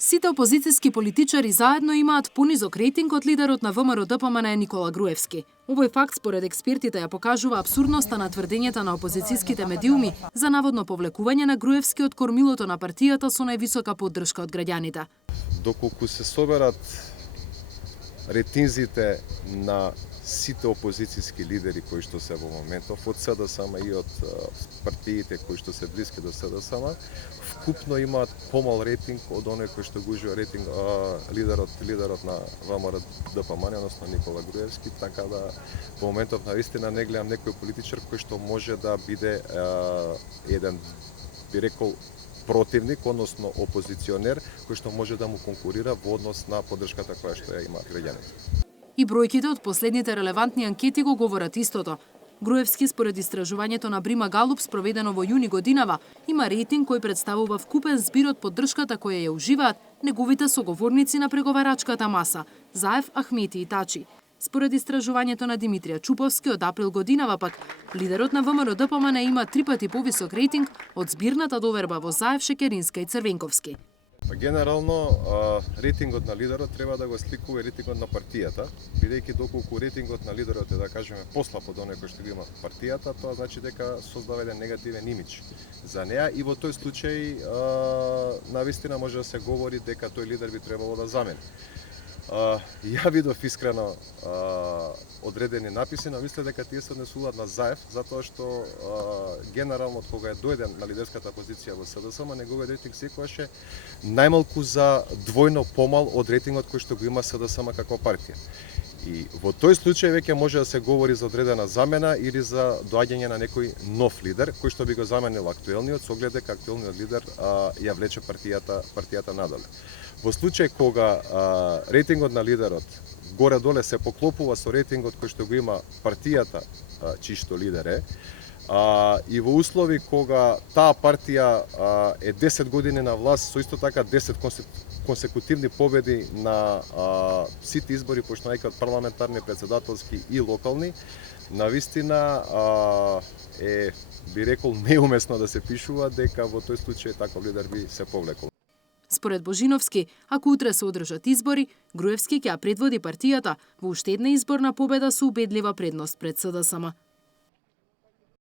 Сите опозицијски политичари заедно имаат понизок рейтинг од лидерот на ВМРО-ДПМН Никола Груевски. Овој факт според експертите ја покажува абсурдноста на тврдењата на опозицијските медиуми за наводно повлекување на Груевски од кормилото на партијата со највисока поддршка од граѓаните. Доколку се соберат рейтинзите на сите опозицијски лидери кои што се во моментов од СДСМ и од партиите кои што се блиски до СДСМ, вкупно имаат помал рейтинг од оној кој што го ужива рейтинг лидерот на ВМРО-ДПМН, односно Никола Груевски, така да во моментов навистина не гледам некој политичар кој што може да биде еден, би рекол, противник, односно опозиционер, кој што може да му конкурира во однос на поддршката која што ја имаат граѓаните. И бројките од последните релевантни анкети го говорат истото. Груевски, според истражувањето на Брима Галуп спроведено во јуни годинава, има рейтинг кој представува вкупен збир од поддршката која ја уживаат неговите соговорници на преговарачката маса – Заев, Ахмети и Тачи. Според истражувањето на Димитрија Чуповски од април годинава пак, лидерот на ВМРО-ДПМН има 3 пати повисок рейтинг од збирната доверба во Заев, Шекеринска и Црвенковски. Генерално, рейтингот на лидерот треба да го сликува рейтингот на партијата, бидејќи доколку рейтингот на лидерот е, да кажеме, послаб од оној кој што го има партијата, тоа значи дека создава еден негативен имидж за неа и во тој случај навистина може да се говори дека тој лидер би требало да замени. Ја видов искрено одредени написи, но мислам дека тие се однесуваат на Заев, затоа што генерално од кога е дојден на лидерската позиција во СДСМ, неговиот рейтинг секогаш е најмалку за двојно помал од рейтингот кој што го има СДСМ како партија. И во тој случај веќе може да се говори за одредена замена или за доаѓање на некој нов лидер кој што би го заменил актуелниот, со оглед дека актуелниот лидер ја влече партијата надале. Во случај кога рейтингот на лидерот горе-доле се поклопува со рейтингот кој што го има партијата чишто лидер е, и во услови кога таа партија е 10 години на власт со исто така 10 консекутивни победи на сите избори, почнувајќи од парламентарни, претседателски и локални, навистина е, би рекол, неумесно да се пишува дека во тој случај таков лидер би се повлекол. Според Божиновски, ако утре се одржат избори, Груевски ќе ја предводи партијата во уште една изборна победа со убедлива предност пред СДСМ.